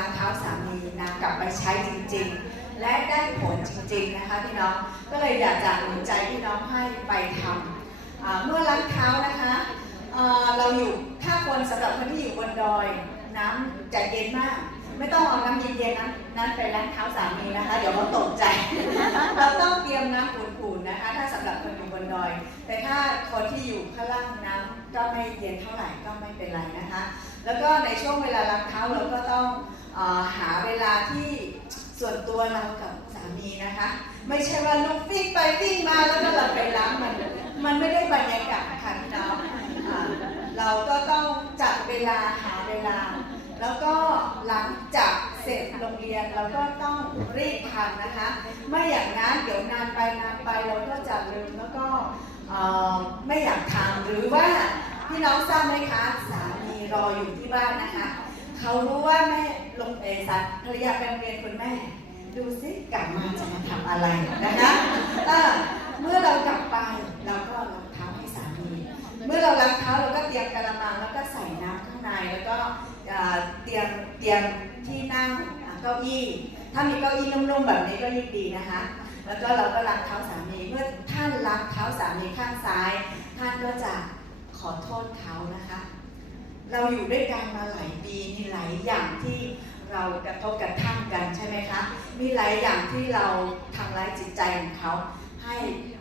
ล้างเท้าสามีนำกลับไปใช้จริง ๆ และได้ผลจริงๆนะคะพี่น้องก็เลยอยากจะหนุนใจพี่น้องให้ไปทำเมื่อล้างเท้านะคะเเราอยู่ถ้าคนสำหรับคนที่อยู่บนดอย น้ำจะเย็นมาก ไม่ต้องเอาน้ำเย็นๆนั้นนั้นไปล้างเท้าสามีนะคะ เดี๋ยวเขาตกใจ เราต้องเตรียมน้ำอุ่นๆนะคะ ถ้าสำหรับคนอยู่บนดอย แต่ถ้าคนที่อยู่ข้างล่างน้ำก็ไม่เย็นเท่าไหร่ก็ไม่เป็นไรนะคะ แล้วก็ในช่วงเวลาล้างเท้าเราก็ต้องอหาเวลาที่ส่วนตัวเรากับสามีนะคะ ไม่ใช่ว่าลุกวิ่งไปวิ่งมาแล้วก็เราไปล้างมันมันไม่ได้บรรยากาศค่ะพี่น้องอ่าเราก็ต้องจัดเวลาหาเวลา แล้วก็หลังจากเสร็จโรงเรียนเราก็ต้องรีบทำนะคะ ไม่อย่างนั้นเดี๋ยวนานไปนานไปเราก็จะลืมแล้วก็ไม่อยากทำหรือว่าพี่น้องทราบไหมคะสาม รออยู่ที่บ้านนะคะ เขารู้ว่าแม่ลงเอสัตภรรยาไปโรงเรียนคุณแม่ ดูสิกลับมาจะมาทำอะไรนะคะเมื่อเรากลับไปเราก็รองเท้าให้สามี เมื่อเราล้างเท้าเราก็เตรียมกระมังแล้วก็ใส่น้ำข้างในแล้วก็เตรียมเตรียมที่นั่งเก้าอี้ ถ้ามีเก้าอี้นุ่มๆแบบนี้ก็ยิ่งดีนะคะ แล้วก็เราก็ล้างเท้าสามี เมื่อท่านล้างเท้าสามีข้างซ้าย ท่านก็จะขอโทษเขานะคะ เราอยู่ด้วยกันมาหลายปีมีหลายอย่างที่เรากระทบกระทั่งกันใช่ไหมคะ มีหลายอย่างที่เราทำร้ายจิตใจของเขา ให้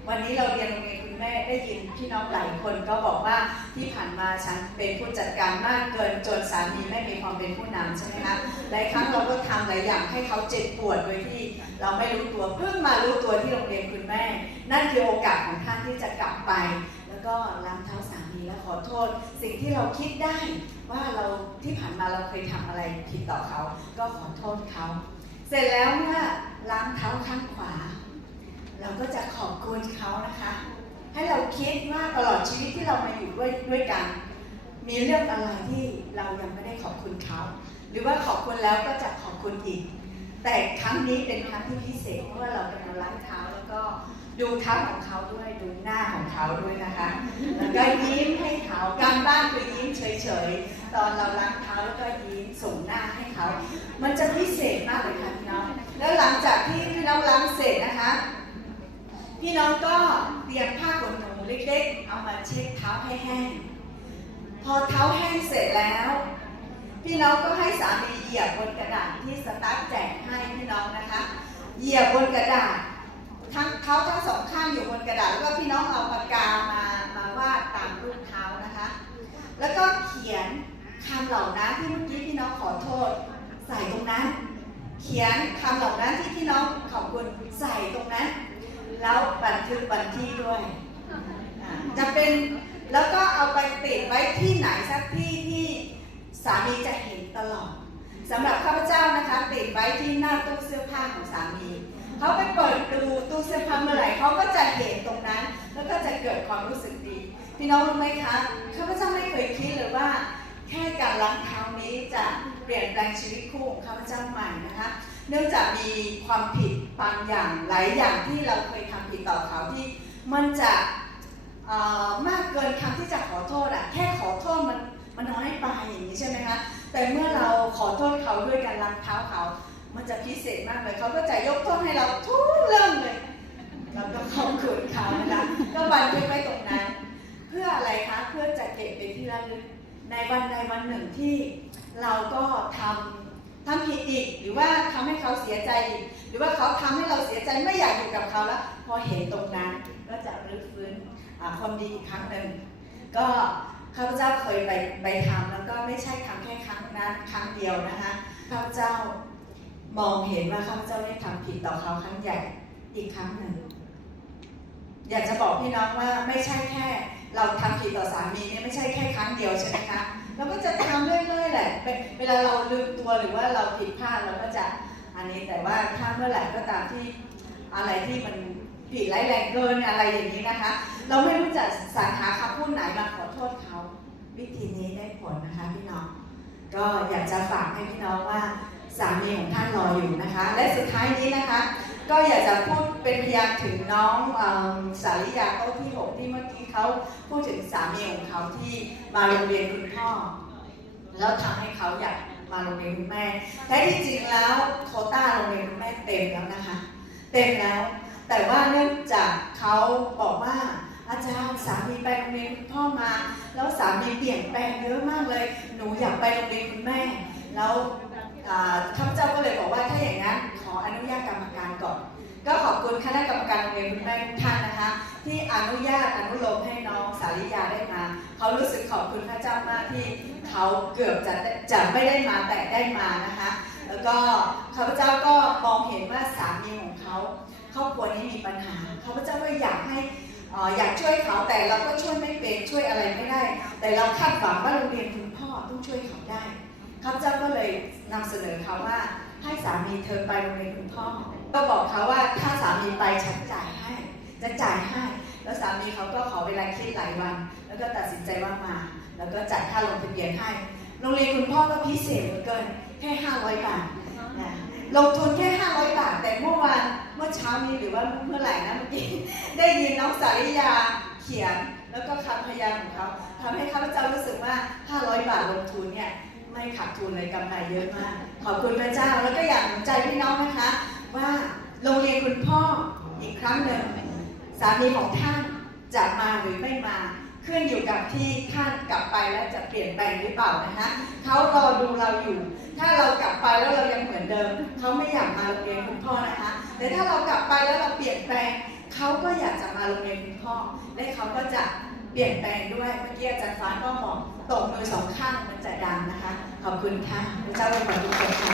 วันนี้เราเรียนโรงเรียนคุณแม่ได้ยินพี่น้องหลายคนก็บอกว่าที่ผ่านมาฉันเป็นผู้จัดการมากเกินจนสามีไม่มีความเป็นผู้นำใช่ไหมคะหลายครั้งเราก็ทำหลายอย่างให้เขาเจ็บปวดโดยที่ เราไม่รู้ตัวเพิ่งมารู้ตัวที่โรงเรียนคุณแม่ นั่นคือโอกาสของท่านที่จะกลับไป แล้วก็ล้างเท้าสามีและขอโทษ สิ่งที่เราคิดได้ว่าเราที่ผ่านมาเราเคยทำอะไรผิดต่อเขา ก็ขอโทษเขา เสร็จแล้วเมื่อล้างเท้าข้างขวา เราก็จะขอบคุณเขานะคะ ให้เราคิดว่าตลอดชีวิตที่เรามาอยู่ด้วยด้วยกัน มีเรื่องอะไรที่เรายังไม่ได้ขอบคุณเขา หรือว่าขอบคุณแล้วก็จะขอบคุณอีก แต่ครั้งนี้เป็นครั้งที่พิเศษเพราะว่าเรากำลังล้างเท้า ดูเท้าของเขาด้วย ดูหน้าของเขาด้วยนะคะ แล้วก็ยิ้มให้เขาการบ้านคือยิ้มเฉยๆ ตอนเราล้างเท้าแล้วก็ยิ้มส่งหน้าให้เขา มันจะพิเศษมากเลยค่ะพี่น้อง แล้วหลังจากที่พี่น้องล้างเสร็จนะคะ พี่น้องก็เตรียมผ้าขนหนูเล็กๆ เอามาเช็ดเท้าให้แห้ง พอเท้าแห้งเสร็จแล้วพี่น้องก็ให้สามีเหยียบบนกระดาษที่สตาฟแจกให้พี่น้องนะคะ เหยียบบนกระดาษ คำเหล่านั้นที่เมื่อกี้พี่น้องขอโทษ ใส่ตรงนั้น เขียนคำเหล่านั้นที่พี่น้องขอบคุณใส่ตรงนั้น แล้วบันทึกวันที่ด้วยจะเป็นแล้วก็เอาไปติดไว้ที่ไหนสักที่ที่สามีจะเห็นตลอดสำหรับข้าพเจ้านะคะติดไว้ที่หน้าตู้เสื้อผ้าของสามีเขาไปเปิดดูตู้เสื้อผ้าเมื่อไหร่เขาก็จะเห็นตรงนั้น แล้วก็จะเกิดความรู้สึกดี พี่น้องรู้ไหมคะข้าพเจ้าไม่เคยคิดเลยว่า แค่การล้างเท้านี้จะเปลี่ยนแปลงชีวิตคู่ของข้าพเจ้าใหม่นะคะ เนื่องจากมีความผิดบางอย่างหลายอย่างที่เราเคยทำผิดต่อเขาที่มันจะมากเกินคำที่จะขอโทษอะแค่ขอโทษมันมันน้อยไปอย่างนี้ใช่ไหมคะแต่เมื่อเราขอโทษเขาด้วยการล้างเท้าเขา มันจะพิเศษมากเลยเขาก็จะยกโทษให้เราทุกเรื่องเลยเราก็ขอบคุณเขานะคะก็บันทึกไว้ วันใดวันหนึ่งที่เราก็ทำทำผิดอีกหรือว่าทำให้เขาเสียใจอีกหรือว่าเขาทำให้เราเสียใจไม่อยากอยู่กับเขาแล้วพอเห็นตรงนั้นก็จะรื้อฟื้นความดีอีกครั้งหนึ่งก็ข้าพเจ้าเคยไปไปทำแล้วก็ไม่ใช่ทำแค่ครั้งนั้นครั้งเดียวนะคะข้าพเจ้ามองเห็นว่าข้าพเจ้าได้ทำผิดต่อเขาครั้งใหญ่อีกครั้งหนึ่งอยากจะบอกพี่น้องว่าไม่ใช่แค่ เราทำผิดต่อสามีเนี่ยไม่ใช่แค่ครั้งเดียวใช่ไหม เวลาเราลืมตัวหรือว่าเราผิดพลาดเราก็จะอันนี้แต่ว่าถ้าเมื่อไหร่ก็ตามที่อะไรที่มันผิดร้ายแรงเกินอะไรอย่างนี้นะคะ เราไม่รู้จะสรรหาคำพูดไหนมาขอโทษเขา วิธีนี้ได้ผลนะคะพี่น้อง ก็อยากจะฝากให้พี่น้องว่าสามีของท่านรออยู่นะคะ และสุดท้ายนี้นะคะ ก็อยากจะพูดเป็นพยานถึงน้องสาริยาโต๊ะที่หกที่เมื่อกี้เขาพูดถึงสามีของเขาที่มาโรงเรียนคุณพ่อ แล้วทำให้เขาอยากมาโรงเรียนคุณแม่แท้ที่จริงแล้วโควต้าโรงเรียนคุณแม่เต็มแล้วนะคะ เต็มแล้ว แต่ว่าเนื่องจากเขาบอกว่าอาจารย์สามีไปโรงเรียนคุณพ่อมา แล้วสามีเปลี่ยนแปลงเยอะมากเลย หนูอยากไปโรงเรียนคุณแม่ แล้วข้าพเจ้าก็เลยบอกว่าถ้าอย่างนั้นขออนุญาตกรรมการก่อน ก็ขอบคุณคณะกรรมการโรงเรียนคุณแม่ทุกท่านนะคะ ที่อนุญาตอนุโลมให้น้องสาริยาได้มาเขารู้สึกขอบคุณพระเจ้ามากที่ เขาเกือบจะจะไม่ได้มาแต่ได้มานะคะ แล้วก็ข้าพเจ้าก็มองเห็นว่าสามีของเขาครอบครัวนี้มีปัญหาข้าพเจ้าก็อยากให้อ่ออยากช่วยเขาแต่เราก็ช่วยไม่เป็นช่วยอะไรไม่ได้ แต่เราคาดหวังว่าโรงเรียนคุณพ่อต้องช่วยเขาได้ข้าพเจ้าก็เลยนำเสนอเขาว่าให้สามีเธอไปโรงเรียนคุณพ่อ ก็บอกเขาว่าถ้าสามีไปฉันจ่ายให้จะจ่ายให้ แล้วสามีเขาก็ขอเวลาคิดหลายวัน แล้วก็ตัดสินใจว่ามา แล้วก็จ่ายค่าลงทะเบียนให้ โรงเรียนคุณพ่อก็พิเศษเหลือเกิน แค่ 500 บาทนะลงทุนแค่ 500 บาท แต่เมื่อวาน เมื่อเช้านี้หรือว่าเมื่อไหร่นะเมื่อกี้ ได้ยินน้องสาริยาเขียน แล้วก็คำพยานของเขาทำให้ข้าพเจ้ารู้สึกว่า 500 บาทลงทุนเนี่ยไม่ขาดทุนเลยกำไรเยอะมาก ขอบคุณพระเจ้า แล้วก็อยากหนุนใจพี่น้องนะคะ ว่าโรงเรียนคุณพ่ออีกครั้งหนึ่ง สามีของท่านจะมาหรือไม่มาขึ้นอยู่กับที่ท่านกลับไปแล้วจะเปลี่ยนแปลงหรือเปล่านะคะเขารอดูเราอยู่ ถ้าเรากลับไปแล้วเรายังเหมือนเดิมเขาไม่อยากมาโรงเรียนคุณพ่อนะคะแต่ถ้าเรากลับไปแล้วเราเปลี่ยนแปลงเขาก็อยากจะมาโรงเรียนคุณพ่อและเขาก็จะเปลี่ยนแปลงด้วยเมื่อกี้อาจารย์ฟ้าก็บอกตกมือสองข้างมันจะดังนะคะ ขอบคุณค่ะพระเจ้าเป็นขอบคุณค่ะ